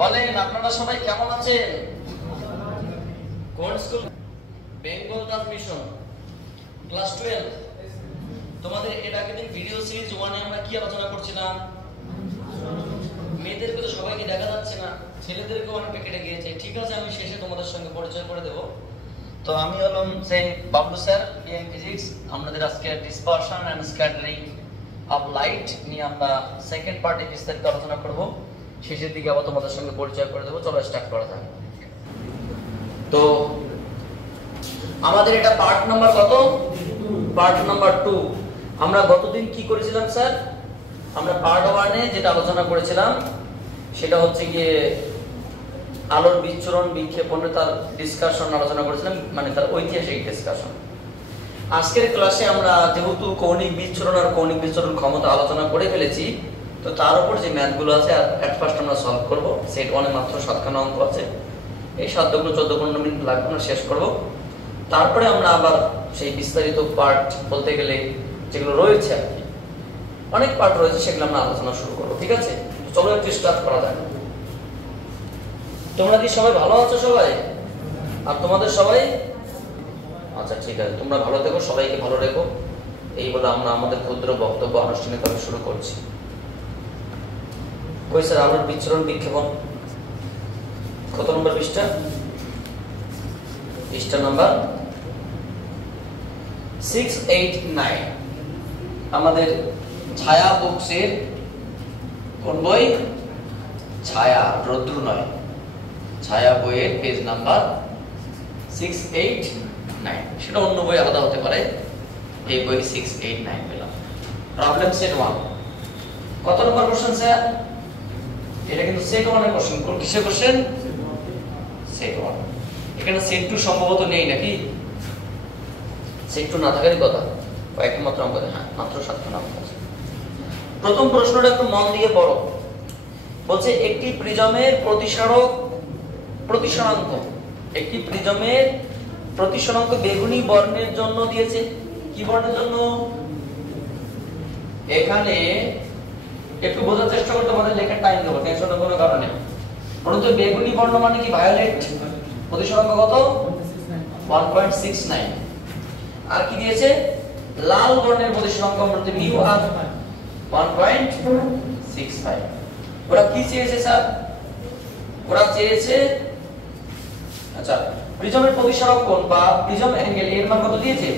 বলেন আপনারা সবাই কেমন আছেন? কোন school? Bengal Dutch mission, class 12। তোমাদের এর আগের দিন ভিডিও সিরিজ 1 এ আমরা কি আলোচনা করছিলাম? মেয়েদেরকে তো সবাইকে দেখা যাচ্ছে না, ছেলেদেরকেও অনেকটা কেটে গিয়েছে। ঠিক আছে, আমি শেষে তোমাদের সঙ্গে পরিচয় করে দেব। তো আমি হলাম সেই বাবলু স্যার, বিএম ফিজিক্স। আমাদের আজকে dispersion and scattering of light নিয়ে আমরা সেকেন্ড পার্টে বিস্তারিত আলোচনা করব। শেষের দিকে আবার তোমাদের সঙ্গে পরিচয় করে দেবো। চলো স্টার্ট করা যাক। তো আমাদের এটা পার্ট নাম্বার কত? Part number 2। আমরা গতদিন কি করেছিলাম স্যার? আমরা পার্ট 1 এ যেটা আলোচনা করেছিলাম সেটা হচ্ছে গিয়ে আলোর বিচ্ছুরণ বিক্ষেপণের তার ডিসকাশন আলোচনা করেছিলাম, মানে তার ঐতিহাসিক ডিসকাশন। আজকের ক্লাসে আমরা যেহেতু কৌণিক বিচ্ছুরণ আর কৌণিক বিচ্ছুরণ ক্ষমতা আলোচনা করে ফেলেছি, তো তার উপর যে ম্যাথগুলো আছে এট ফার্স্ট আমরা সলভ করব। সেট 1 এ মাত্র 7খানা অঙ্ক আছে, এই 7 গুলো 14-15 মিনিট লাগবে না, শেষ করব। তারপরে আমরা আবার সেই বিস্তারিত পার্ট বলতে গেলে যেগুলো রয়েছে আর কি, অনেক পার্ট রয়েছে, সেগুলো আমরা আলোচনা শুরু করব। ঠিক আছে, চলো একটু স্টার্ট করা যাক। তোমরা কি সবাই ভালো আছো? সবাই? আর তোমাদের সবাই? আচ্ছা ঠিক আছে, তোমরা ভালো থেকো, সবাইকে ভালো রেখো। এই বলে আমরা আমাদের ক্ষুদ্র বক্তব্য আনুষ্ঠানিকভাবে শুরু করছি। কই স্যার আলোর বিচ্ছুরণ বিক্ষেপণ কত নম্বর পৃষ্ঠা? পৃষ্ঠা নাম্বার 689। আমাদের ছায়া বুকসের কোন বই? ছায়া, রৌদ্র নয়, ছায়া বইয়ের পেজ নাম্বার 689। সেটা অন্য বই আলাদা হতে পারে, এই বই 689 পেলাম। Problem set 1। কত নম্বর কোশ্চেন স্যার? এটা কিন্তু সেট 1 এর কোশ্চেন। কোন কিসের কোশ্চেন? সেট 1। এখানে সেট 2 সম্ভবত নেই নাকি? সেট 2 না থাকারই কথা। কয়েকটা মাত্র অঙ্ক, হ্যাঁ মাত্র 7খানা অঙ্ক আছে। প্রথম প্রশ্নটা একটু মন দিয়ে পড়ো। বলছে একটি প্রিজমের প্রতিসরাঙ্ক, একটি প্রিজমের প্রতিসরাঙ্ক বেগুনি বর্ণের জন্য দিয়েছে। কি বর্ণের জন্য? এখানে একটু বোঝার চেষ্টা করতে, তোমাদের লেখার টাইম দেবো, টেনশনের কোনো কারণে। পরন্তু বেগুনি বর্ণ মানে কি? ভায়োলেট। প্রতিসরাঙ্ক কত? 1.69। আর কি দিয়েছে? লাল বর্ণের প্রতিসরাঙ্ক বলতে মিউ আর 1.65। ওরা কি চেয়েছে স্যার? ওরা চেয়েছে আচ্ছা প্রিজমের প্রতিসরক কোণ বা প্রিজম অ্যাঙ্গেল এর মান কত দিয়েছে?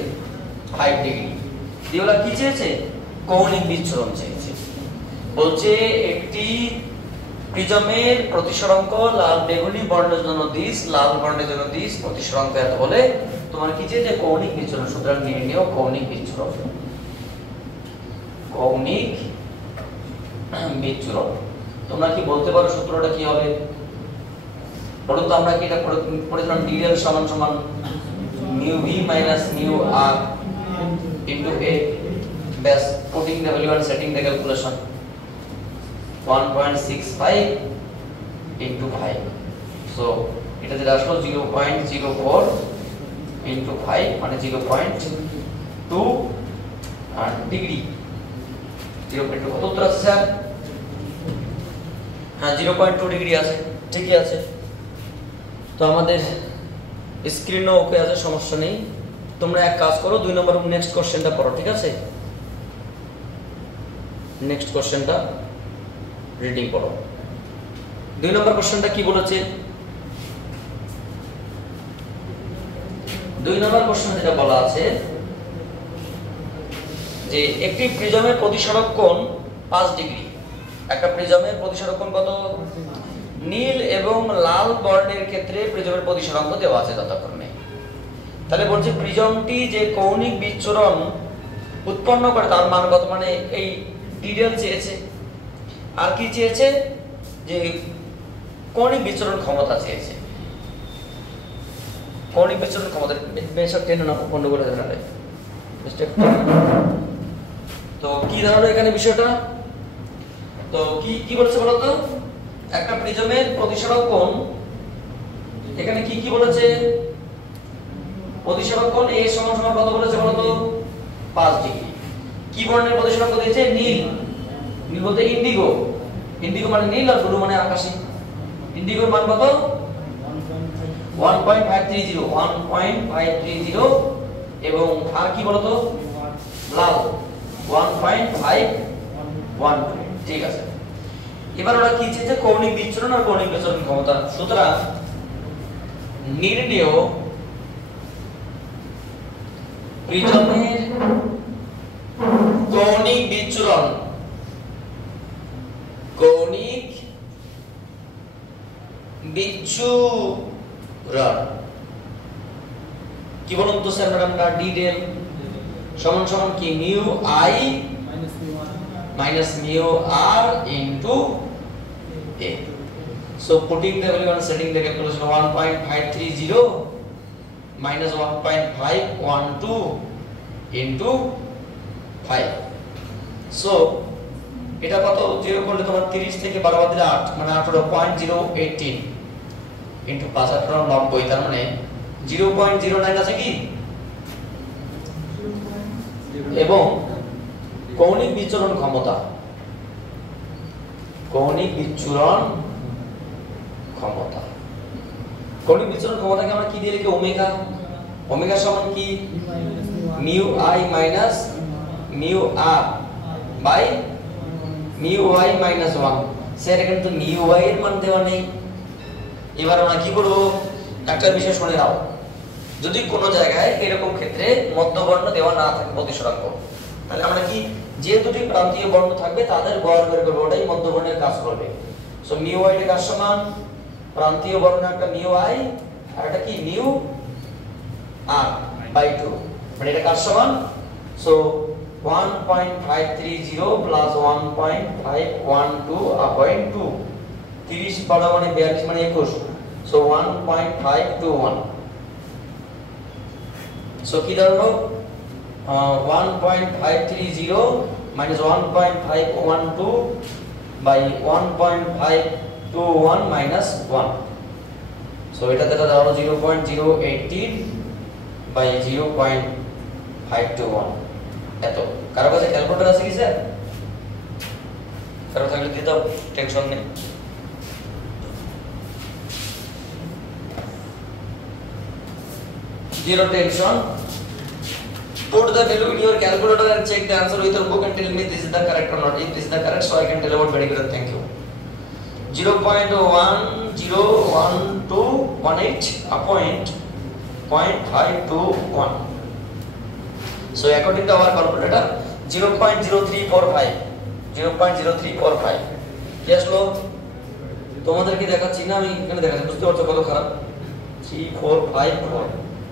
5 ডিগ্রি। দিয়ে ওরা কি চেয়েছে? কৌণিক বিচ্ছুরণ চেয়েছে। বলছে একটি প্রিজমের প্রতিসরাঙ্ক লাল বেগুনি বর্ণের জন্য 20, লাল বর্ণের জন্য 20, প্রতিসরাঙ্ক এত বলে তোমার কি চেয়েছে? কৌণিক বিচ্ছুরণ। সুতরাং নির্ণেয় কৌণিক বিচ্ছুরণ। কৌণিক বিচ্ছুরণ তোমরা কি বলতে পারো সূত্রটা কি হবে? বলুন তো, আমরা কি এটা পড়েছিলাম? dl সমান সমান mu v minus mu r into a, bas putting the value and setting the calculation 1.65 into 5. so এটা যেটা আসলো 0.04 into 5 মানে 0.2 ডিগ্রি। 0.2 কত উত্তর আছে স্যার? হ্যাঁ 0.2 ডিগ্রি আছে, ঠিকই আছে। তো আমাদের স্ক্রিনও ওকে আছে, সমস্যা নেই। তোমরা এক কাজ করো, 2 নম্বর নেক্সট কোশ্চেনটা পড়ো। ঠিক আছে, নেক্সট কোশ্চেনটা রিডিং পড়ো। 2 নম্বর কোশ্চেনটা কি বলেছে? 2 নম্বর কোশ্চেনে যেটা বলা আছে যে একটি প্রিজমের প্রতিসরক কোণ 5 ডিগ্রি। একটা প্রিজমের প্রতিসরক কোণ কত? নীল এবং লাল বর্ণের ক্ষেত্রে প্রিজমের প্রতিসরাঙ্ক দেওয়া আছে যথাক্রমে। তাহলে বলছে প্রিজমটি যে কৌণিক বিচ্ছুরণ উৎপন্ন করে তার মান কত? মানে এই ডিটেইল চেয়েছে। আর কি চেয়েছে? যে কৌণিক বিচ্ছুরণ ক্ষমতা চেয়েছে। কৌণিক বিচ্ছুরণ ক্ষমতা বেশ টেনে না বন্ধ করে দেবে। তো কি দাঁড়ালো এখানে বিষয়টা? তো কি বলছে বলো তো? একটা প্রিজমের প্রতিসরক কোণ, এখানে কি বলেছে? প্রতিসরক কোণ a সমান সমান কত বলেছে বলো তো? 5 ডিগ্রি। কি বর্ণের প্রতিসরক দিয়েছে? নীল। নীল বলতে ইন্ডিগো। ইন্ডিগো মানে নীল আর ব্লু মানে আকাশী। ইন্ডিগোর মান কত 1.530 এবং আর কি বলতো লাল 1.512 ঠিক আছে। এবার ওরা কি চেয়েছে কৌণিক বিচ্ছুরণ আর কৌণিক বিচরণ ক্ষমতা। সুতরাং নির্ণেয় প্রিজমের কৌণিক বিচ্ছুরণ কি বলুন তো স্যার আমরা ডিডেল সমান সমান কি mu I minus mu r into a. So putting the value and setting the calculation 1.530 minus 1.512 into 5. So এটা কত 0 করলে তোমার 30 থেকে 12 বাদ দিলে 8 মানে 18.018 into 5 90 তার মানে 0.09 আছে কি এবং কৌণিক বিচ্ছুরণ ক্ষমতা কৌণিক বিচ্ছুরণ ক্ষমতাকে আমরা কি দিয়ে লিখি ওমেগা। ওমেগা সমান কি mu I minus mu R by mu Y minus 1। Sir এখানে তো মিউ ওয়াই এর মান দেওয়া নেই। এবার আমরা কি করব একটা বিষয় শুনে নাও, যদি কোনো জায়গায় এরকম ক্ষেত্রে মধ্যবর্ণ দেওয়া না থাকে প্রতিসরাঙ্ক, তাহলে আমরা কি যে দুটি প্রান্তীয় বর্ণ থাকবে তাদের গড় বের করব, ওটাই মধ্যবর্ণের কাজ করবে। সো মিউ আই এর কাজ সমান প্রান্তীয় বর্ণ একটা মিউ আই আর এটা কি মিউ আর বাই 2, মানে এটা কাজ সমান সো 1.530 প্লাস 1.512/2 30 12 মানে 42 মানে 21, সো 1.521। সো কি দাঁড়ালো 1.530 minus 1.512 by 1.521 minus 1, so এটা থেকে দাঁড়ালো 0.018 by 0.521 এত। কারো কাছে ক্যালকুলেটর আছে কি স্যার? কারো থাকলে দিয়ে দাও, টেনশন নেই। Zero tension. Put the value in your calculator and check the answer with your book and tell me this is the correct or not. If this is the correct, so I can tell about very good. Thank you. 0.101218 upon 0.521. So according to our calculator, 0.0345. 0.0345. Yes, লো তোমাদেরকে দেখাচ্ছি না, আমি এখানে দেখাচ্ছি, বুঝতে পারছো কত খারাপ। 3454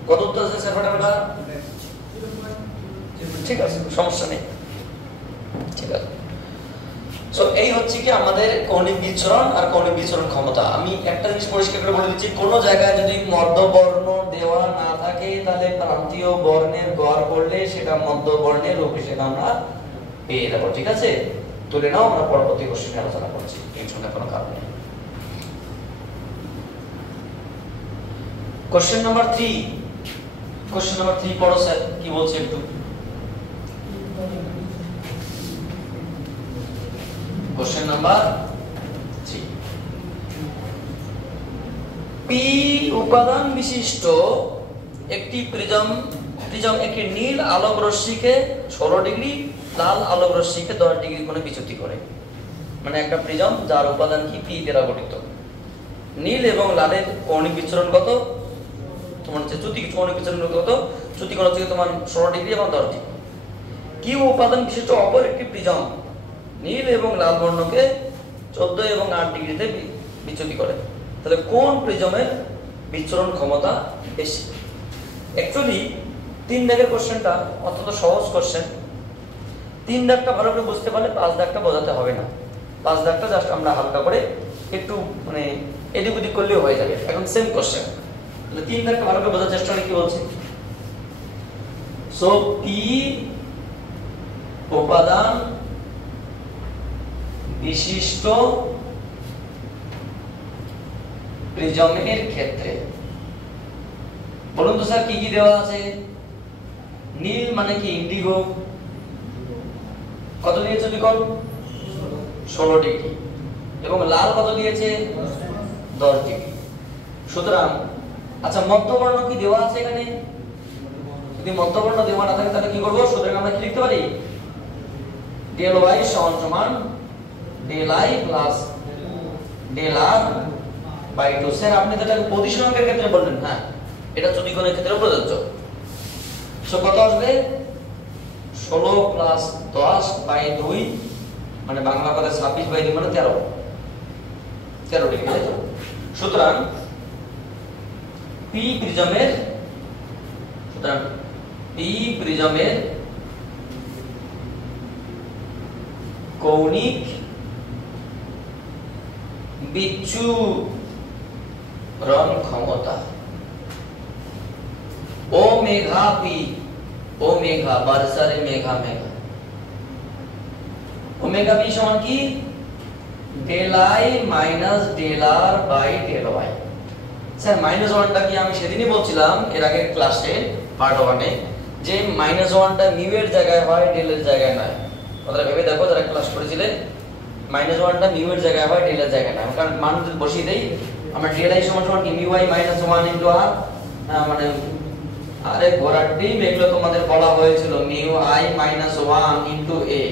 কত উত্তর আছে স্যার ফটাফট? ঠিক আছে, সমস্যা নেই, ঠিক আছে। সো এই হচ্ছে কি আমাদের কৌণিক বিচ্ছুরণ আর কৌণিক বিচ্ছুরণ ক্ষমতা। আমি একটা জিনিস পরিষ্কার করে বলে দিচ্ছি, কোন জায়গায় যদি মধ্যবর্ণ দেওয়া না থাকে তাহলে প্রান্তীয় বর্ণের গড় করলে সেটা মধ্যবর্ণের রূপ হিসেবে আমরা পেয়ে যাবো, ঠিক আছে? তুলে নাও, আমরা পরবর্তী কোশ্চেনে আলোচনা করছি, টেনশনের কোনো কারণ নেই। কোশ্চেন নাম্বার 3, কোশ্চেন নাম্বার 3 পড়ো স্যার, কি বলছে একটু। কোশ্চেন নাম্বার 3, পি উপাদান বিশিষ্ট একটি প্রিজম একটি নীল আলোক রশ্মিকে 16 ডিগ্রি, লাল আলোক রশ্মিকে 10 ডিগ্রি কোণে বিচ্যুতি করে। মানে একটা প্রিজম যার উপাদান কি পি দ্বারা গঠিত, নীল এবং লালের কৌণিক বিচ্ছুরণ কত তোমার হচ্ছে চ্যুতি কৌণিক বিচ্ছুরণ কত, চ্যুতি কোণ হচ্ছে তোমার 16 ডিগ্রি এবং 10 ডিগ্রি। কিউ উপাদান বিশিষ্ট অপর একটি প্রিজম নীল এবং লাল বর্ণকে 14 এবং 8 ডিগ্রিতে বিচ্যুতি করে। তাহলে কোন প্রিজমের বিচ্ছুরণ ক্ষমতা বেশি? অ্যাকচুয়ালি 3 দাগের কোশ্চেনটা অত্যন্ত সহজ কোশ্চেন। 3 দাগটা ভালো করে বুঝতে পারলে 5 দাগটা বোঝাতে হবে না। 5 দাগটা জাস্ট আমরা হালকা করে একটু মানে এদিক ওদিক করলেও হয়ে যাবে। এখন সেম কোশ্চেন, তাহলে 3 দাগটা ভালো করে বোঝার চেষ্টা করি কি বলছে। সো পি উপাদান বিশিষ্ট প্রিজমের ক্ষেত্রে বলুন তো স্যার কি কি দেওয়া আছে? নীল মানে কি ইন্ডিগো, কত দিয়েছে বিকল 16 ডিগ্রি, এবং লাল কত দিয়েছে 10 ডিগ্রি। সুতরাং আচ্ছা মধ্যবর্ণ কি দেওয়া আছে এখানে? যদি মধ্যবর্ণ দেওয়া না থাকে তাহলে কি করব? সুতরাং আমরা কি লিখতে পারি? del y সমান del I plus del r by 2। Sir আপনি তো এটাকে প্রতিসরণের ক্ষেত্রে বললেন। হ্যাঁ, এটা চ্যুতিকোণের ক্ষেত্রে প্রযোজ্য। সো কত আসবে? 16 প্লাস 10 বাই 2 মানে বাংলা কথায় 26 বাই 2 মানে 13 ডিগ্রি। সুতরাং পি প্রিজমের কৌণিক বিচ্ছুরণ ক্ষমতা ওমেগা পি, ওমেগা বারসারে মেঘা মেঘা, ওমেগা পি সমান কি? del I minus del R by del Y। Sir minus 1টা কি আমি সেদিনই বলছিলাম এর আগে ক্লাসে পার্ট 1 এ যে মাইনাস 1টা মিউ এর জায়গায় হয় ডেল এর জায়গায় নয়। তোমরা ভেবে দেখো যারা ক্লাস করেছিলে, মাইনাস 1টা মিউ এর জায়গায় হয় ডেল এর জায়গায় নয়। কারণ মান যদি বসিয়ে দেই আমরা del I সমান কি mu I minus 1 into r, মানে আরে ঘোড়ার ডিম, এগুলো তোমাদের বলা হয়েছিল mu I minus 1 into a।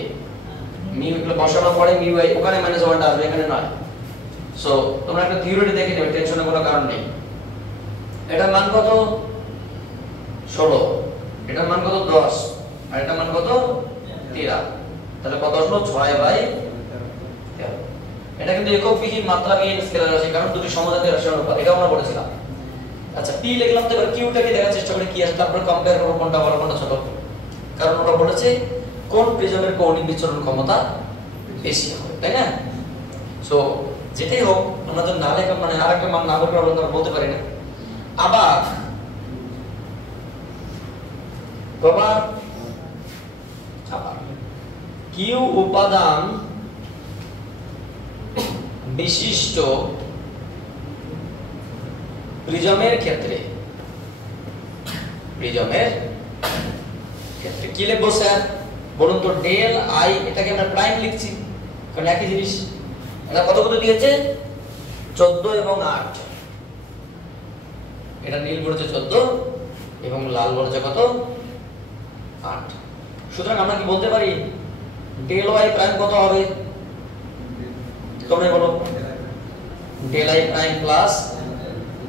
Mu এগুলো বসানোর পরে মিউ I ওখানে মাইনাস 1টা আসবে, এখানে নয়। সো তোমরা একটা থিওরি দেখে নেবে, টেনশনের কোনো কারণ নেই। এটার মান কত? 16, এটার মান কত? 10, আর এটার মান কত? 13। তাহলে কত আসলো? 6 বাই 13। এটা কিন্তু একক বিহীন মাত্রাবিহীন স্কেলার রাশি, কারণ দুটি সমজাতীয় রাশির অনুপাত, এটা আমরা পড়েছিলাম। আচ্ছা পি লিখলাম, তো এবার কিউটাকে দেখার চেষ্টা করি কি আসে, তারপরে কম্পেয়ার করব কোনটা বড় কোনটা ছোট। কারণ ওটা বলেছে কোন প্রিজমের কৌণিক বিচ্ছুরণ ক্ষমতা বেশি হবে, তাই না? সো যেটাই হোক আমরা তো না লেখা মানে আরেকটা মান না বললে আমরা বলতে পারি না। আবার কিউ উপাদান বিশিষ্ট প্রিজমের ক্ষেত্রে কি লিখবো স্যার বলুন তো? del I, এটাকে আমরা প্রাইম লিখছি কারণ একই জিনিস। এটা কত কত দিয়েছে? 14 এবং 8। এটা নীল বলেছে 14 এবং লাল বলেছে কত? 8। সুতরাং আমরা কি বলতে পারি del y প্রাইম কত হবে? তোমরা বলো। del I prime plus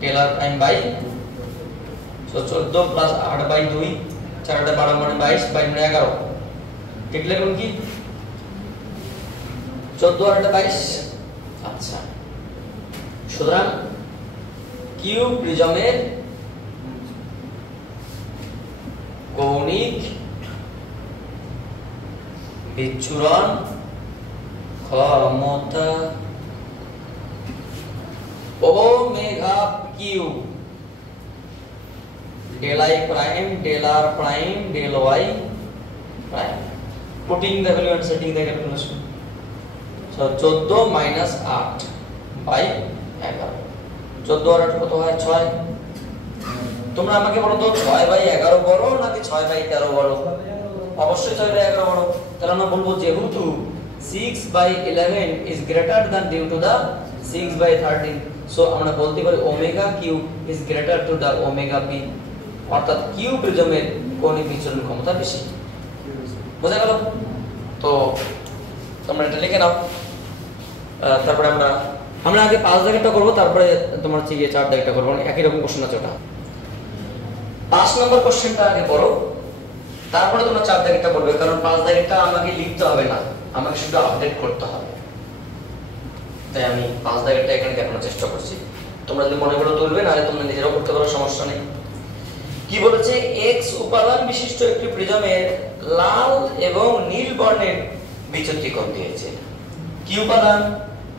del r prime by 14 plus 8 by 2, 4 8 12 মানে 22 বাই 11। ঠিক লিখুন কি? 14 আর 22। আচ্ছা, সুতরাং কিউ প্রিজমের কৌণিক বিচ্ছুরণ ক্ষমতা omega Q del I prime del R prime del Y prime, putting the value and setting the calculation. So 14 minus 8 by 11। 14 আর 8 কত হয়? 6। তোমরা আমাকে বলো তো 6 বাই 11 বড় নাকি 6 বাই 13 বড়? অবশ্যই 6 বাই 11 বড়। তাহলে আমরা বলবো যেহেতু 6 by 11 is greater than due to the 6 by 13, so আমরা বলতে পারি omega Q is greater to the omega P, অর্থাৎ কিউ প্রিজমের কৌণিক বিচ্ছুরণ ক্ষমতা বেশি। বুঝা গেল? তো তোমরা এটা লিখে নাও। তারপরে আমরা আগে 5 দাগেরটা করব, তারপরে তোমার হচ্ছে 4 দাগেরটা করব, একই রকম কোশ্চেন আছে ওটা। 5 নম্বর কোশ্চেনটা আগে পড়ো, তারপরে তোমরা 4 দাগেরটা করবে, কারণ 5 দাগেরটা আমাকে লিখতে হবে না, আমাকে শুধু আপডেট করতে হবে। তাই আমি 5 দাগেরটা এখানে দেখানোর চেষ্টা করছি। তোমরা যদি মনে করো তুলবে, নাহলে তোমরা নিজেরাও করতে পারো, সমস্যা নেই। কি বলেছে? এক্স উপাদান বিশিষ্ট একটি প্রিজমের লাল এবং নীল বর্ণের বিচ্যুতি কোণ দিয়েছে। কি উপাদান?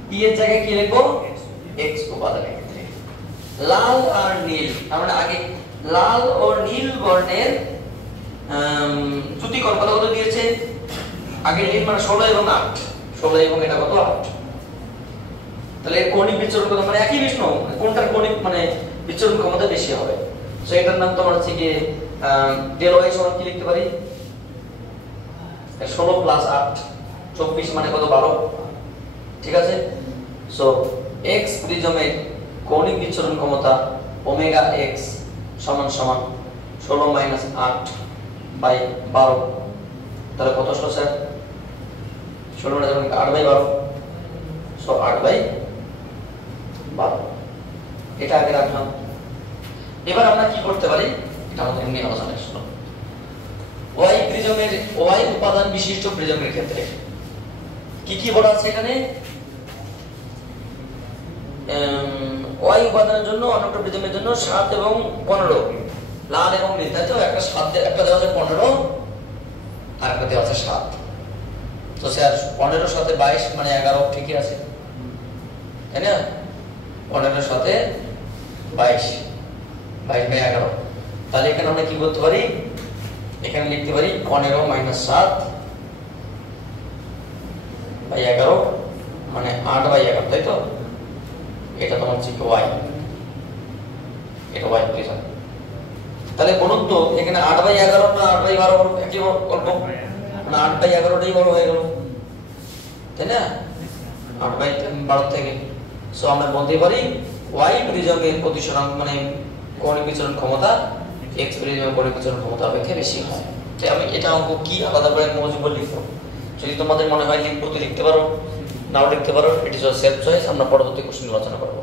পি এর জায়গায় কি লিখবো? এক্স উপাদানের ক্ষেত্রে লাল আর নীল, আমরা আগে লাল ও নীল বর্ণের চ্যুতি কোণ কত কত দিয়েছে? আগে নীল মানে 16 এবং 8, 16 এবং এটা কত? 8। তাহলে কৌণিক বিচ্ছুরণ কত? মানে একই বিষয়, কোনটার কৌণিক মানে বিচ্ছুরণ ক্ষমতা বেশি হবে? সো এটার নাম তোমার হচ্ছে কি del y সমান কি লিখতে পারি? 16 প্লাস 8 24 মানে কত? 12। ঠিক আছে। সো x প্রিজমের কৌণিক বিচ্ছুরণ ক্ষমতা ওমেগা এক্স সমান সমান 16 মাইনাস 8/12। তাহলে কত আসলো স্যার? 16 টা যখন 8/12, সো 8/12 এটা আগে রাখলাম। এবার আমরা কি করতে পারি, এটা আমাদের এমনি আলোচনা ছিল। ওয়াই প্রিজমের, ওয়াই উপাদান বিশিষ্ট প্রিজমের ক্ষেত্রে কি কি বলা আছে এখানে? ওয়াই উপাদানের জন্য অন্যটা প্রিজমের জন্য 7 এবং 15, লাল এবং নীল, তাই তো? একটা 7, একটা দেওয়া আছে 15 আর একটা দেওয়া আছে 7। তো স্যার 15 সাথে 22 মানে 11, ঠিকই আছে তাই না? 15 সাথে 22, 22/11। তাহলে এখানে আমরা কি করতে পারি? এখানে লিখতে পারি 15 মাইনাস 7/11 মানে 8/11, তাই তো? এটা তোমার হচ্ছে ওয়াই, এটা ওয়াই প্রিজম। তাহলে বলুন তো এখানে 8/11 না 8/12 একই গল্প, মানে 8/11টাই বড় হয়ে গেল, তাই না? 8/12 থেকে। সো আমরা বলতে পারি ওয়াই প্রিজমের প্রতিসরণ মানে কৌণিক বিচরণ ক্ষমতা এক্স প্রিজমের কৌণিক বিচরণ ক্ষমতা অপেক্ষা বেশি হয়। তাই আমি এটা অঙ্ক কি আলাদা করে মনোযোগ করে লিখবো, যদি তোমাদের মনে হয় লিখবো তো লিখতে পারো, নাও লিখতে পারো, it is your self choice. আমরা পরবর্তী কোশ্চেন আলোচনা করব।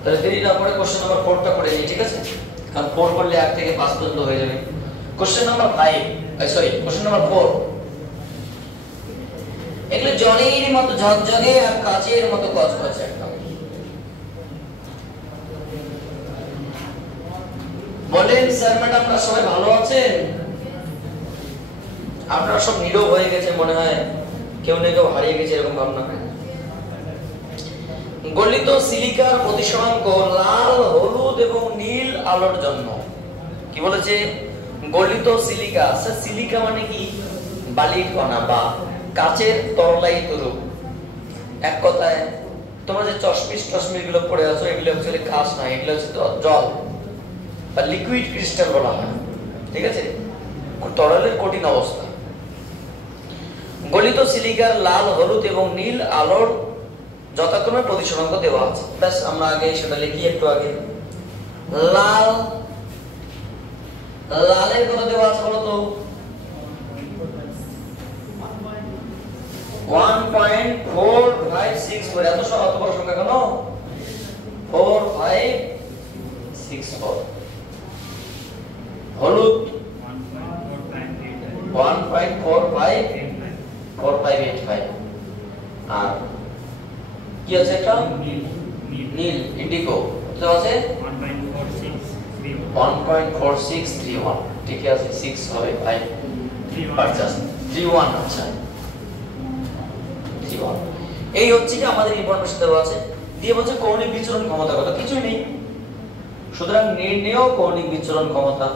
তাহলে দেরি না করে কোশ্চেন নাম্বার 4টা করে নিই, ঠিক আছে? কারণ 4 করলে 1 থেকে 5 পর্যন্ত হয়ে যাবে। কোশ্চেন নাম্বার 5, কোশ্চেন নাম্বার 4, এগুলো জলের মতো ঝকঝকে আর কাচের মতো কচকচে একদম। বলেন স্যার ম্যাডামরা সবাই ভালো আছেন? আপনারা সব নীরব হয়ে গেছে মনে হয়, কেউ না কেউ হারিয়ে গেছে এরকম ভাবনা। গলিত সিলিকার প্রতিসরাঙ্ক লাল, হলুদ এবং নীল আলোর জন্য কি বলেছে? গলিত সিলিকা। স্যার সিলিকা মানে কি? বালির কণা বা কাচের তরলায়িত রূপ। এক কথায় তোমরা যে চশমিশ গুলো পড়ে আছো, এগুলো অ্যাকচুয়ালি কাঁচ না, এগুলো হচ্ছে জল বা লিকুইড ক্রিস্টাল বলা হয়, ঠিক আছে? তরলের কঠিন অবস্থা। গলিত সিলিকার লাল, হলুদ এবং নীল আলোর যথাক্রমে প্রতিসরাঙ্ক দেওয়া আছে। ব্যাস আমরা আগে সেটা লিখি একটু আগে। লাল, লালের কত দেওয়া আছে বলো তো? 1.456। এত বড় সংখ্যা কেন? 4564। হলুদ 1.4545 আর কি আছে এটা? নীল ইন্ডিগো কত আছে? 1.4631। ঠিক আছে, 6 হবে 5 31। আচ্ছা 31। এই হচ্ছে কি আমাদের ইনফরমেশন দেওয়া আছে। দিয়ে বলছে কৌণিক বিচরণ ক্ষমতা কত? কিছুই নেই। সুতরাং নির্ণেয় কৌণিক বিচরণ ক্ষমতা,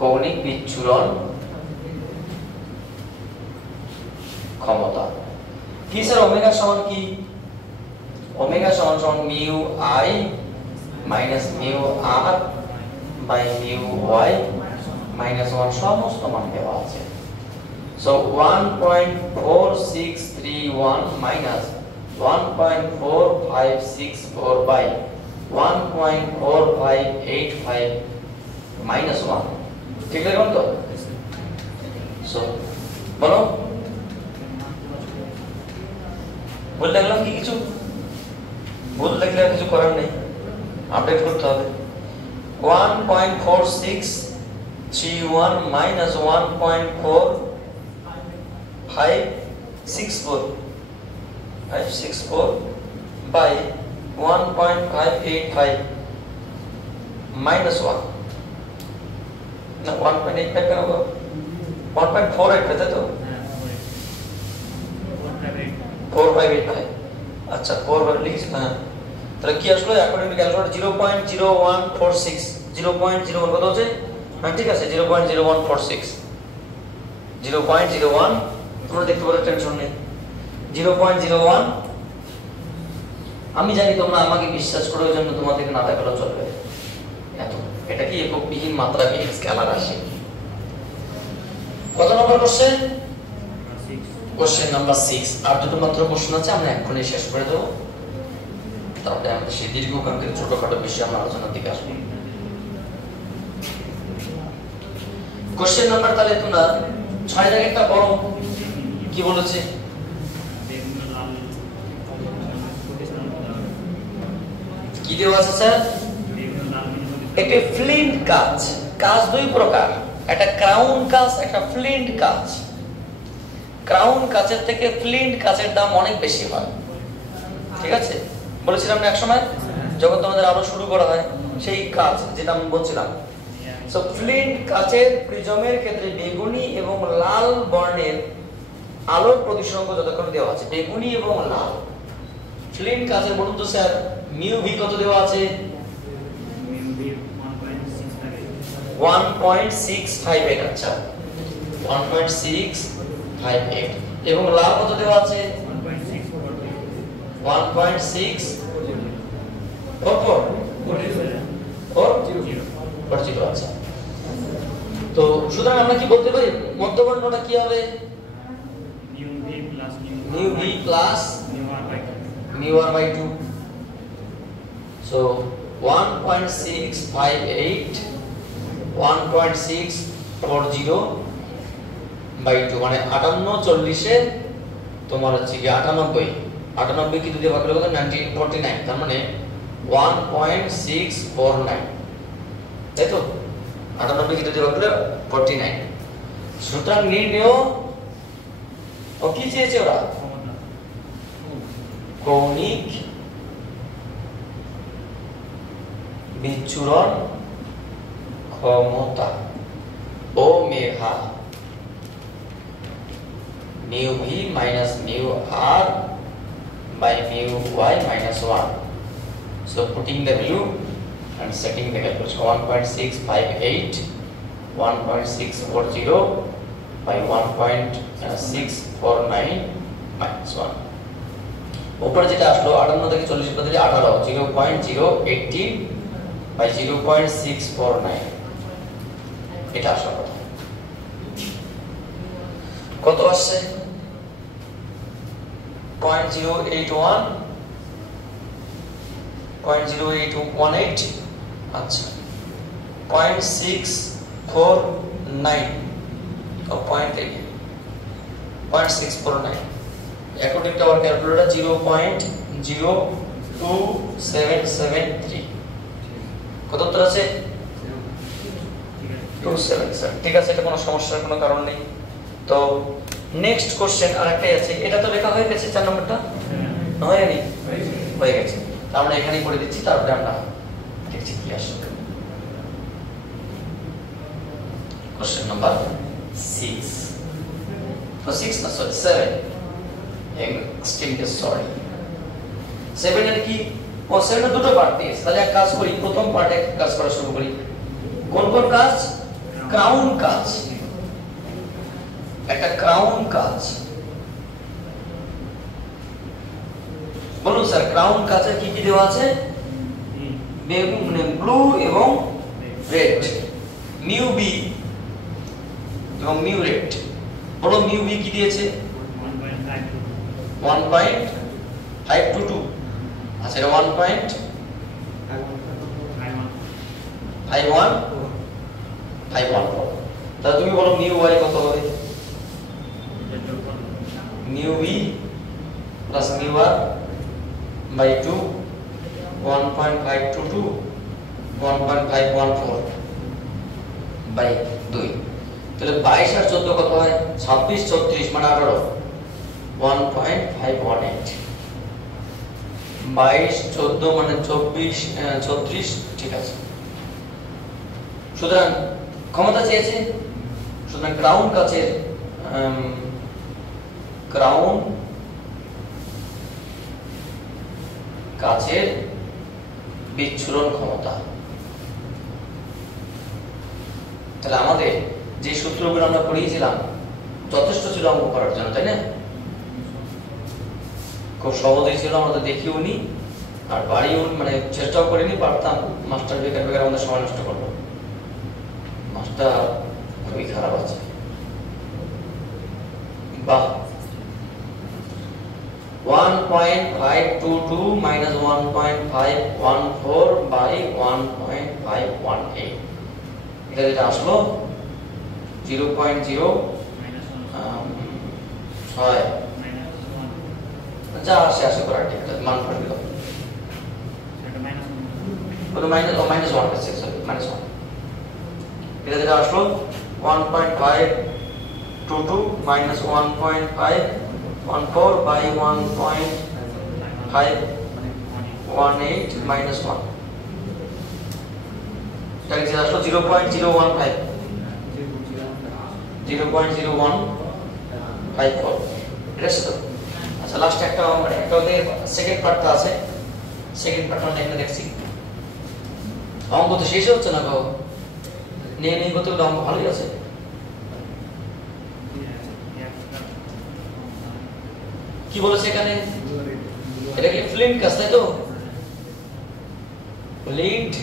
কৌণিক বিচ্ছুরণ ক্ষমতা কি স্যার? ওমেগা সমান কি? ওমেগা সমান সমান mu I minus mu R by mu Y minus 1 সমস্ত মান দেওয়া আছে। So 1.4631 minus 1.4564 by 1.4585 minus 1। ঠিক আছে তো? সো বলো, ভুল দেখলাম কি? কিছু ভুল দেখলে কিছু করার নেই, আপডেট করতে হবে। 1.4631 মাইনাস 1.4564 বাই 1.585 মাইনাস 1 না 1.85 কেন? 1.485 তাই তো? 4585। আচ্ছা 4 লিখছি না, তাহলে কি আসলো? অ্যাকর্ডিং টু ক্যালকুলেটর 0.0146 0.01 কত হচ্ছে? হ্যাঁ ঠিক আছে 0.0146 0.01 তোমরা দেখতে পারো, টেনশন নেই। 0.01 আমি জানি তোমরা আমাকে বিশ্বাস করো, ওই জন্য তোমাদেরকে না দেখালেও চলবে। এত এটা কি এককবিহীন মাত্রা কি স্কেলার রাশি? কত নম্বর কোশ্চেন? কোশ্চেন নাম্বার 6 আর দুটো মাত্র প্রশ্ন আছে, আমরা এক্ষুনি শেষ করে দেব, তারপরে আমাদের সেই দীর্ঘকান্তের ছোটখাটো বিষয়ে আমরা আলোচনার দিকে আসবো। কোশ্চেন নাম্বার তাহলে তোমরা 6 এর একটা বড় কি বলেছে, কি দেওয়া আছে স্যার? একটা ফ্লিন্ট কাজ, কাজ দুই প্রকার, একটা ক্রাউন কাজ, একটা ফ্লিন্ট কাজ। ক্রাউন কাচের থেকে ফ্লিন্ট কাচের দাম অনেক বেশি হয়, ঠিক আছে? বলেছিলাম না এক সময় যখন তোমাদের আলো শুরু করা হয়, সেই কাজ যেটা আমি বলছিলাম। সো ফ্লিন্ট কাচের প্রিজমের ক্ষেত্রে বেগুনি এবং লাল বর্ণের আলোর প্রতিসংখ্য যতক্ষণ দেওয়া আছে, বেগুনি এবং লাল। ফ্লিন্ট কাচের বলুন তো স্যার মিউ ভি কত দেওয়া আছে? 1.658। আচ্ছা 1.658। এবং লাল কত দেওয়া আছে? 1.640। আচ্ছা, তো সুতরাং আমরা কি বলতে পারি মধ্যবর্ণটা কি হবে? Mu V plus mu R by 2। So 1.658 1.640 by 2 মানে 58 40 এ তোমার হচ্ছে কি 98 কি দুই ভাগ করে কত? 1949। তার মানে 1.649, তাই তো? 98 কি দুই ভাগ করে 49। সুতরাং নির্ণয় ও কি চেয়েছে ওরা? কৌণিক বিচ্ছুরণ ক্ষমতা omega mu v minus mu r by mu y minus 1. So putting the value and setting the calculation 1.658 1.640 by 1.649 minus 1. ऊपर যেটা আসলো 58 থেকে 40 বদলে 18 0.080 by 0.649 এটা আসার কথা। কত আসছে? 0.0818। আচ্ছা 0.649 ও 0.649 অ্যাকর্ডিং টু আওয়ার ক্যালকুলেটর 0.02773। কত উত্তর আছে? 277। ঠিক আছে, এটা কোনো সমস্যার কোনো কারণ নেই। তো নেক্সট কোশ্চেন আরেকটাই আছে, এটা তো লেখা হয়ে গেছে 4 নম্বরটা হয়নি? হয়ে গেছে, আমরা এখানেই করে দিচ্ছি, তারপরে আমরা দেখছি কি আসবে। কোশ্চেন নাম্বার 6 তো 6 না সরি 7 এক্সট্রিমলি সরি 7 এর কি? ও 7 এর দুটো পার্ট দিয়েছে, তাহলে এক কাজ করি, প্রথম পার্টে কাজ করা শুরু করি। কোন কোন কাজ? ক্রাউন কাজ, একটা ক্রাউন কাজ। বলুন স্যার ক্রাউন কাজের কি কি দেওয়া আছে? ব্লু এবং রেড, মিউ বি এবং মিউ রেড। বলো মিউ বি কি দিয়েছে? 1.522। আচ্ছা এটা 1.514। তাহলে তুমি বলো মিউ ওয়াই কত হবে? Mu B plus mu R by 2 1.522 1.514 by 2। তাহলে 22 আর 14 কত হয়? 26 34 মানে 18 1.518। 22 14 মানে 24 36। ঠিক আছে, সুতরাং ক্ষমতা চেয়েছে, সুতরাং ক্রাউন কাচের বিচ্ছুরণ ক্ষমতা। তাহলে আমাদের যে সূত্রগুলো আমরা পড়িয়েছিলাম যথেষ্ট ছিল অঙ্ক করার জন্য, তাই না? খুব সহজই ছিল, আমাদের দেখিও নি আর বাড়িও মানে চেষ্টাও করিনি, পারতাম মাস্টার বেকার বেকার আমাদের সময় নষ্ট করবো। মাস্টার খুবই খারাপ আছে। বাহ 1.522 minus 1.514 by 1.518 এটা যেটা আসলো 0.0 হয় যা আসে আসে করার ঠিক আছে মান করে দিলাম এটা মাইনাস মাইনাস 1 আছে সরি মাইনাস 1 এটা যেটা আসলো 1.522 minus 1.514 by 1.518 minus 1 এটা যেটা আসলো 0.015 0.0154 এটা সেটা আচ্ছা লাস্ট একটা ওদের সেকেন্ড পার্টটা আছে সেকেন্ড পার্টটা আমরা দেখছি অঙ্ক তো শেষ হচ্ছে না গো নিয়ে নিয়ে করতে অঙ্ক ভালোই আছে কি বলেছে এখানে এটা কি ফ্লিন্ট গাছ তাই তো ফ্লিন্ট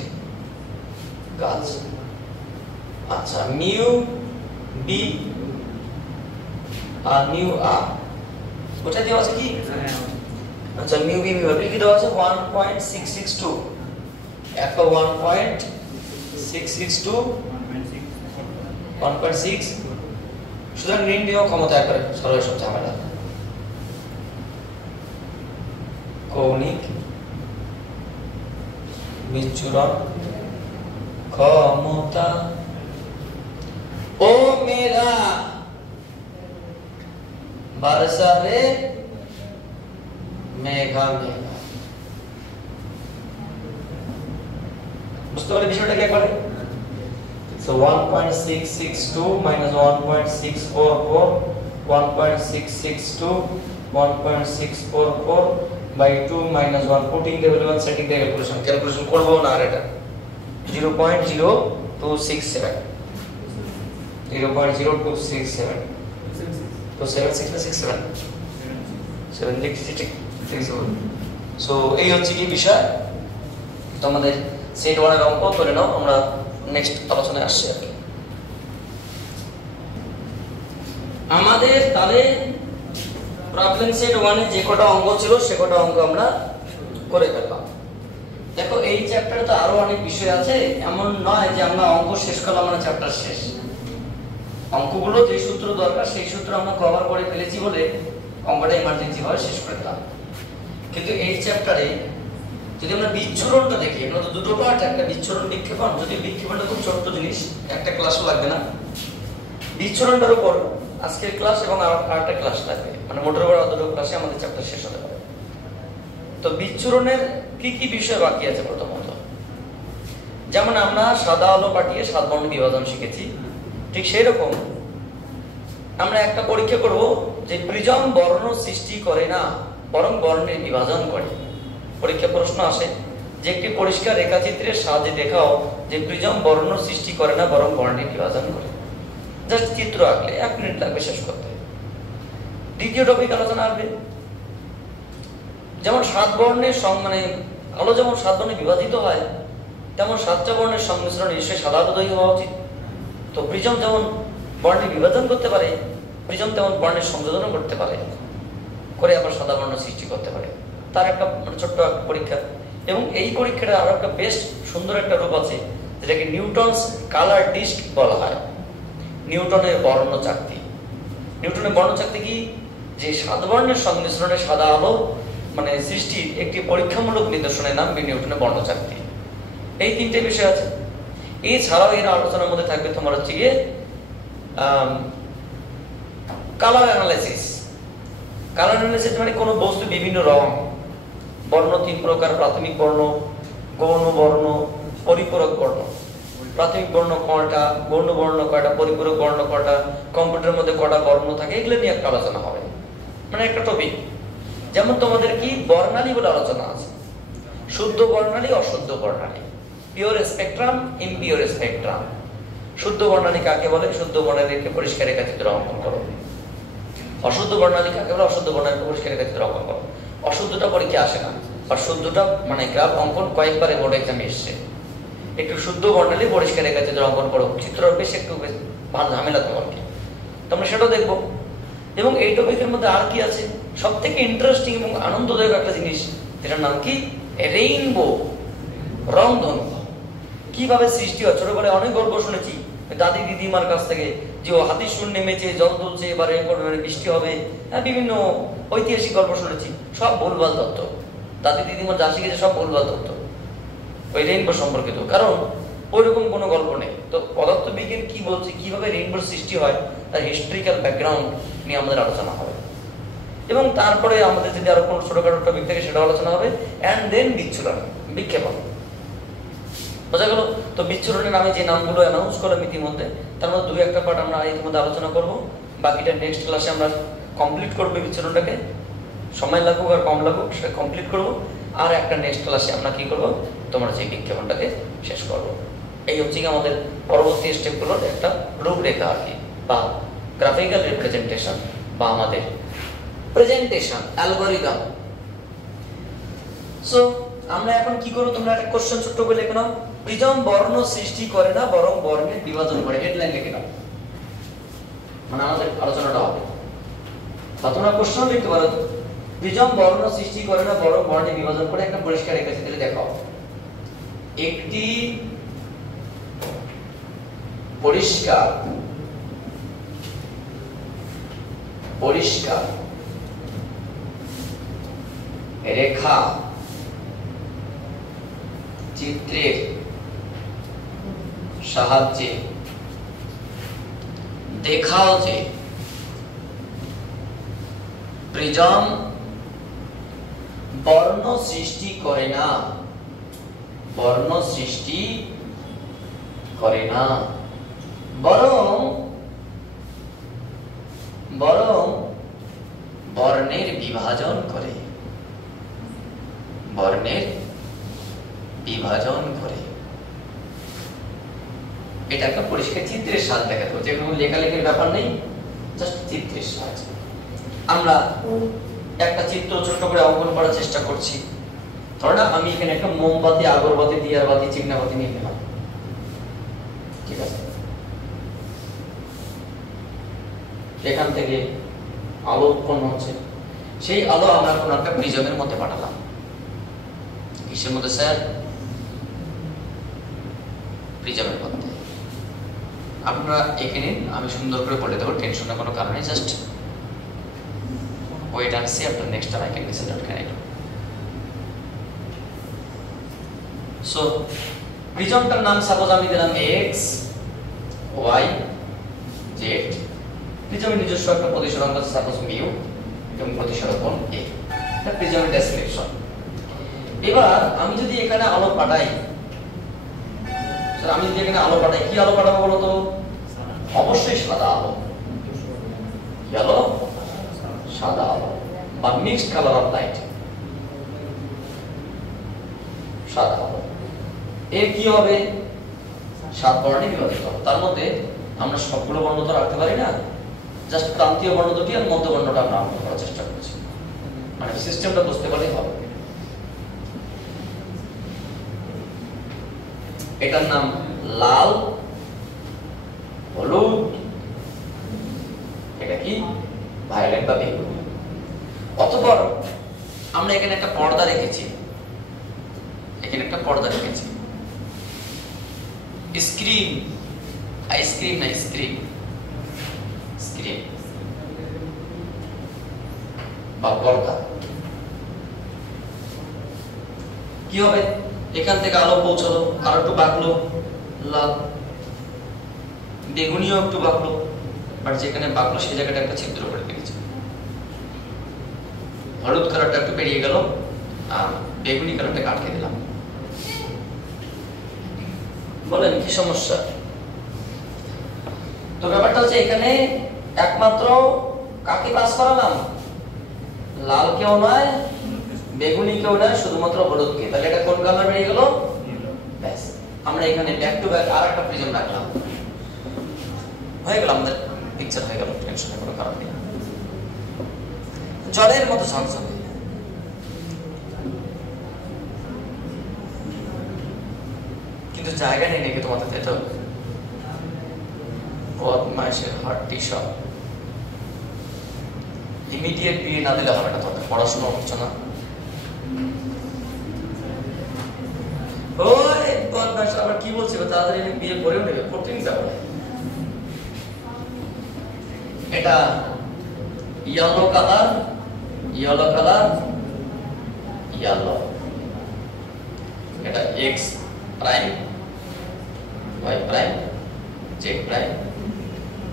গাছ আচ্ছা মিউ বি আর মিউ আর ওটা দেওয়া আছে কি আচ্ছা মিউ বি মিউ আর কি দেওয়া আছে 1.662 একটা 1.662 1.6 সুতরাং নির্ণয় ক্ষমতা একবারে সরল সব ঝামেলা কৌণিক বিচ্ছুরণ ক্ষমতা ও মেরা বর্ষা রে মেঘা মেঘা বুঝতে পারলে বিষয়টা কি একবারে so 1.662 minus 1.644 1.662 1.644 by 2 minus 1 putting the value and setting the calculation করব না আর এটা 0.0267 0.0267 তো 76 না 67 7 লিখছি ঠিক সো এই হচ্ছে কি বিষয় তোমাদের সেট 1 এর অঙ্ক করে নাও আমরা নেক্সট আলোচনায় আসছি আর কি আমাদের তাহলে প্রবলেম সেট 1 এ যে কটা অঙ্ক ছিল সে কটা অঙ্ক আমরা করে ফেললাম দেখো এই চ্যাপ্টারে তো আরো অনেক বিষয় আছে এমন নয় যে আমরা অঙ্ক শেষ করলাম মানে চ্যাপ্টার শেষ অঙ্কগুলো যে সূত্র দরকার সেই সূত্র আমরা কভার করে ফেলেছি বলে অঙ্কটা ইমার্জেন্সি ভাবে শেষ করে দিলাম কিন্তু এই চ্যাপ্টারে যদি আমরা বিচ্ছুরণটা দেখি আমরা তো দুটো পার্ট একটা বিচ্ছুরণ বিক্ষেপণ যদি বিক্ষেপণটা খুব ছোট্ট জিনিস একটা ক্লাসও লাগবে না বিচ্ছুরণটার উপর আজকের ক্লাস এবং আরেকটা ক্লাস লাগবে মানে মোটের উপর দুটো ক্লাসে আমাদের চ্যাপ্টার শেষ হতে পারে তো বিচ্ছুরণের কি কি বিষয় বাকি আছে প্রথমত যেমন আমরা সাদা আলো পাঠিয়ে 7 বর্ণ বিভাজন শিখেছি ঠিক সেই রকম আমরা একটা পরীক্ষা করব যে প্রিজম বর্ণ সৃষ্টি করে না বরং বর্ণের বিভাজন করে পরীক্ষা প্রশ্ন আসে যে একটি পরিষ্কার রেখাচিত্রের সাহায্যে দেখাও যে প্রিজম বর্ণ সৃষ্টি করে না বরং বর্ণের বিভাজন করে জাস্ট চিত্র আঁকলে 1 মিনিট লাগবে শেষ করতে দ্বিতীয় টপিক আলোচনা আসবে যেমন 7 বর্ণের মানে আলো যেমন 7 বর্ণে বিভাজিত হয় তেমন 7টা বর্ণের সংমিশ্রণ নিশ্চয়ই সাদা আলোই হওয়া উচিত তো প্রিজম যেমন বর্ণের বিভাজন করতে পারে প্রিজম তেমন বর্ণের সংযোজনও করতে পারে করে আবার সাদা বর্ণ সৃষ্টি করতে পারে তার একটা ছোট্ট পরীক্ষা এবং এই পরীক্ষাটা আরো একটা বেস্ট সুন্দর একটা রূপ আছে যেটাকে নিউটনস কালার ডিস্ক বলা হয় নিউটনের বর্ণচাকতি নিউটনের বর্ণচাকতি কি যে 7 বর্ণের সংমিশ্রণে সাদা আলো মানে সৃষ্টির একটি পরীক্ষামূলক নিদর্শনের নাম নিউটনের বর্ণচাকতি এই তিনটে বিষয় আছে এছাড়াও এর আলোচনার মধ্যে থাকবে তোমার হচ্ছে গিয়ে কালার অ্যানালাইসিস কালার অ্যানালাইসিস মানে কোনো বস্তু বিভিন্ন রং বর্ণ 3 প্রকার প্রাথমিক বর্ণ গৌণ বর্ণ পরিপূরক বর্ণ প্রাথমিক বর্ণ কয়টা গৌণ বর্ণ কয়টা পরিপূরক বর্ণ কয়টা কম্পিউটারের মধ্যে কয়টা বর্ণ থাকে এগুলো নিয়ে একটা আলোচনা হবে মানে একটা টপিক যেমন তোমাদের কি বর্ণালী বলে আলোচনা আছে শুদ্ধ বর্ণালী অশুদ্ধ বর্ণালী পিওর স্পেকট্রাম ইমপিওর স্পেকট্রাম শুদ্ধ বর্ণালী কাকে বলে শুদ্ধ বর্ণালীকে পরিষ্কার রেখাচিত্র অঙ্কন করো অশুদ্ধ বর্ণালী কাকে বলে অশুদ্ধ বর্ণালীকে পরিষ্কার রেখাচিত্র অঙ্কন করো অশুদ্ধটা পরীক্ষা আসে না আর শুদ্ধটা মানে গ্রাফ অঙ্কন কয়েকবার বোর্ড এক্সামে এসছে একটু শুদ্ধ বর্ণালী পরিষ্কার রেখাচিত্র অঙ্কন করো চিত্র বেশ একটু ভালো ঝামেলা তোমাকে তোমরা সেটাও দেখবো এবং এই টপিকের মধ্যে আর কি আছে, সব থেকে ইন্টারেস্টিং এবং আনন্দদায়ক একটা জিনিস, যেটার নাম কি রেইনবো, রংধনু। কিভাবে সৃষ্টি হয়, ছোটবেলায় অনেক গল্প শুনেছি দাদি দিদিমার কাছ থেকে, যে ও হাতির সুর নেমেছে, জল তুলছে, এবারে বৃষ্টি হবে, বিভিন্ন ঐতিহাসিক গল্প শুনেছি, সব ভুলভাল তথ্য। দাদি দিদিমার যা শিখেছে সব ভুলভাল তথ্য ওই রেইনবো সম্পর্কিত, কারণ ওইরকম কোনো গল্প নেই। তো পদার্থবিজ্ঞান কি বলছে, কিভাবে রেইনবোর সৃষ্টি হয়, তার হিস্ট্রিক্যাল ব্যাকগ্রাউন্ড নিয়ে আমাদের আলোচনা হবে। এবং তারপরে আমাদের যদি আরো কোনো ছোটখাটো টপিক থাকে সেটা আলোচনা হবে। অ্যান্ড দেন বিচ্ছুরণ, বিক্ষেপণ। বোঝা গেল? তো বিচ্ছুরণের আমি যে নামগুলো অ্যানাউন্স করলাম ইতিমধ্যে, তার মধ্যে 2-1টা পার্ট আমরা ইতিমধ্যে আলোচনা করব, বাকিটা নেক্সট ক্লাসে আমরা কমপ্লিট করবো। বিচ্ছুরণটাকে সময় লাগুক আর কম লাগুক সেটা কমপ্লিট করব। আর একটা নেক্সট ক্লাসে আমরা কি করব, তোমার যে বিক্ষেপণটাকে শেষ করব। এই হচ্ছে কি আমাদের পরবর্তী স্টেপগুলোর একটা রূপরেখা আর কি, বা গ্রাফিক্যাল রিপ্রেজেন্টেশন, বা আমাদের প্রেজেন্টেশন অ্যালগরিদম। সো আমরা এখন কি করব, তোমরা একটা কোশ্চেন ছোট্ট করে লিখে নাও। প্রিজম বর্ণ সৃষ্টি করে না, বরং বর্ণের বিভাজন করে। হেডলাইন লিখে নাও, মানে আমাদের আলোচনাটা হবে। বা তোমরা কোশ্চেন লিখতে পারো, প্রিজম বর্ণ সৃষ্টি করে না, বরং বর্ণের বিভাজন করে। একটা পরিষ্কার রেখেছে, তাহলে দেখো, একটি পরিষ্কার পরিষ্কার রেখা চিত্রের সাহায্যে দেখাও যে প্রিজম বর্ণ সৃষ্টি করে না, বর্ণ সৃষ্টি করে না, বরং বর্ণের বিভাজন করে, বর্ণের বিভাজন করে। এটা একটা পরিষ্কার চিত্রের সাহায্যে দেখাতে হচ্ছে, কোনো লেখালেখির ব্যাপার নেই, জাস্ট চিত্রের সাহায্যে। আমরা একটা চিত্র ছোট করে অঙ্কন করার চেষ্টা করছি। ধরো না, আমি এখানে একটা মোমবাতি, আগরবাতি, দিয়ারবাতি, চিমনাবাতি নিয়ে নিলাম, ঠিক আছে? এখান থেকে আলো উৎপন্ন হচ্ছে, সেই আলো আমরা কোন একটা প্রিজমের মধ্যে পাঠালাম। কিসের মধ্যে স্যার? প্রিজমের মধ্যে। আপনারা এখানে আমি সুন্দর করে বলে দেবো, টেনশনের কোনো কারণ নেই, just wait and see after next time I can decide what can I do. So প্রিজমটার নাম সাপোজ আমি দিলাম x y z। প্রিজমের নিজস্ব একটা প্রতিসরণ আছে সাপোজ মিউ এবং প্রতিসরণ কোণ a। এটা প্রিজমের ডেসক্রিপশন। এবার আমি যদি এখানে আলো পাঠাই, স্যার আমি যদি এখানে আলো পাঠাই, কি আলো পাঠাবো বলো তো? অবশ্যই সাদা আলো। কি আলো? সাদা আলো, বা মিক্সড কালার অফ লাইট, সাদা আলো। এর কি হবে? 7 বর্ণে বিভাজিত হবে। তার মধ্যে আমরা সবগুলো বর্ণ তো রাখতে পারি না, জাস্ট প্রান্তীয় বর্ণ দুটি আর মধ্য বর্ণটা আমরা আলাদা করার চেষ্টা করছি, মানে সিস্টেমটা বুঝতে পারলেই হবে। এটার নাম লাল, হলুদ, এটা কি ভায়োলেট বা বেগুনি। অতঃপর আমরা এখানে একটা পর্দা রেখেছি, এখানে একটা পর্দা রেখেছি। স্ক্রিন, আইসক্রিম না স্ক্রিন, স্ক্রিন বা পর্দা। কি হবে? এখান থেকে আলো পৌঁছালো, আর একটু বাঁকলো, লাল, বেগুনিও একটু বাঁকলো, আর যেখানে বাঁকলো সেই জায়গাটা একটা ছিদ্র করে দিয়েছে। হলুদ কালারটা একটু পেরিয়ে গেল, আর বেগুনি কালারটাকে আটকে দিলাম। বলেন কি সমস্যা? তো ব্যাপারটা হচ্ছে এখানে একমাত্র কাকে পাস করালাম? লাল কেউ নয়, বেগুনি কেউ নয়, শুধুমাত্র হলুদকে। তাহলে এটা কোন কালার বেরিয়ে গেল? ব্যাস, আমরা এখানে ব্যাক টু ব্যাক আর একটা প্রিজম রাখলাম, হয়ে গেল, আমাদের পিকচার হয়ে গেল। টেনশনের কোনো কারণ নেই, জলের মতো ঝকঝকে। কিন্তু জায়গা নেই নাকি তোমাদের? তো বদমাইশের হাড্ডি সব। ইমিডিয়েট বিয়ে না দিলে হবে না, তোমাদের পড়াশোনা হচ্ছে না। ওই বদমাশ আবার কি বলছে, তাড়াতাড়ি বিয়ে করেও নেবে, করতে নিতে হবে। এটা yellow colour, yellow colour, yellow. এটা X prime, Y prime, Z prime,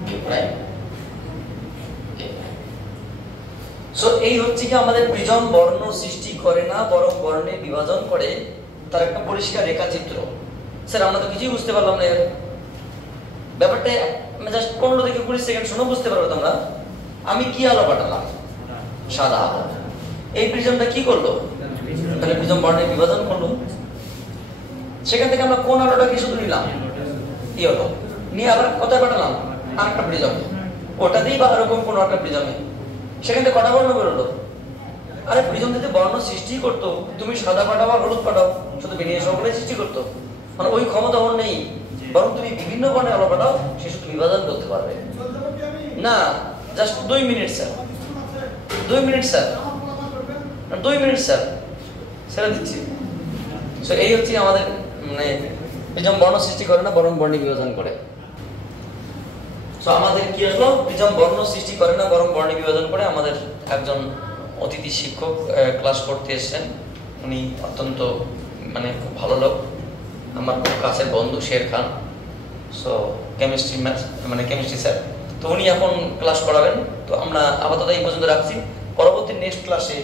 U prime, A prime. So এই হচ্ছে কি আমাদের প্রিজম বর্ণ সৃষ্টি করে না, বরং বর্ণে বিভাজন করে, তার একটা পরিষ্কার রেখাচিত্র। স্যার আমরা তো কিছুই বুঝতে পারলাম না এর ব্যাপারটা, জাস্ট 15 থেকে 20 সেকেন্ড শুনে বুঝতে পারবে তোমরা। আমি কি আলো পাঠালাম? সাদা আলো। এই প্রিজমটা কি করলো? তাহলে প্রিজম বর্ণে বিভাজন করলো। সেখান থেকে আমরা কোন আলোটাকে শুধু নিলাম? ইয়েলো। নিয়ে আবার কোথায় পাঠালাম? আরেকটা প্রিজমে, ওটা দিয়েই বা এরকম কোনো একটা প্রিজমে। সেখান থেকে কটা বর্ণ বেরোলো? আরে প্রিজম যদি বর্ণ সৃষ্টি করতো, তুমি সাদা পাঠাও আর হলুদ পাঠাও, শুধু বেরিয়ে সকলে সৃষ্টি করতো, মানে ওই ক্ষমতা ওর নেই। বরং তুমি বিভিন্ন বর্ণের আলো পাঠাও, সে শুধু বিভাজন করতে পারবে না। Just 2 minute sir, 2 minute sir, 2 minute sir, ছেড়ে দিচ্ছি। সো এই হচ্ছে আমাদের মানে প্রিজম বর্ণ সৃষ্টি করে না, বরং বর্ণে বিভাজন করে। সো আমাদের কি হলো? প্রিজম বর্ণ সৃষ্টি করে না, বরং বর্ণে বিভাজন করে। আমাদের একজন অতিথি শিক্ষক ক্লাস করতে এসেছেন, উনি অত্যন্ত মানে খুব ভালো লোক, আমার খুব কাছের বন্ধু, Sher Khan. So chemistry math মানে কেমিস্ট্রি স্যার, তো উনি এখন ক্লাস করাবেন। তো আমরা আপাতত এই পর্যন্ত রাখছি। পরবর্তী নেক্সট ক্লাসে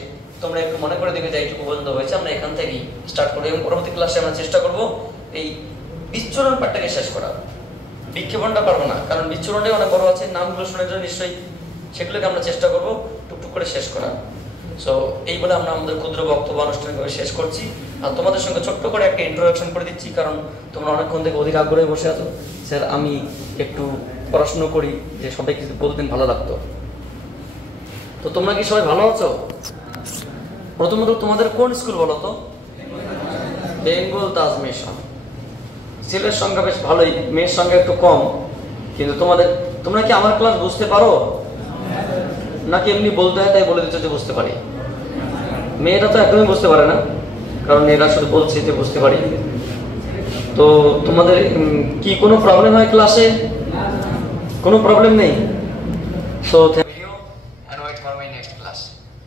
তোমরা একটু মনে করে দেখবে যে এইটুকু পর্যন্ত হয়েছে, আমরা এখান থেকেই স্টার্ট করবো। এবং পরবর্তী ক্লাসে আমরা চেষ্টা করব এই বিচ্ছুরণ পাঠটাকে শেষ করা। বিক্ষেপণটা পারবো না, কারণ বিচ্ছুরণটাই অনেক বড় আছে, নামগুলো শুনে যাবে নিশ্চয়ই, সেগুলোকে আমরা চেষ্টা করব টুকটুক করে শেষ করা। সো এই বলে আমরা আমাদের ক্ষুদ্র বক্তব্য আনুষ্ঠানিকভাবে শেষ করছি। আর তোমাদের সঙ্গে ছোট্ট করে একটা ইন্ট্রোডাকশন করে দিচ্ছি, কারণ তোমরা অনেকক্ষণ থেকে অধিক আগ্রহে বসে আছো। স্যার আমি একটু পড়াশুনো করি, যে সবাই কিছু বলতেন ভালো লাগতো। তো তোমরা কি সবাই ভালো আছো? প্রথমত তোমাদের কোন স্কুল বলো তো? বেঙ্গল তাজ মিশন। ছেলের সংখ্যা বেশ ভালোই, মেয়ের সংখ্যা একটু কম। কিন্তু তোমরা কি আমার ক্লাস বুঝতে পারো, নাকি এমনি বলতে হয় তাই বলে দিচ্ছ যে বুঝতে পারি? মেয়েরা তো একদমই বুঝতে পারে না, কারণ এরা শুধু বলছে যে বুঝতে পারি। তো তোমাদের কি কোনো প্রবলেম হয় ক্লাসে? কোনো প্রবলেম নেই? সো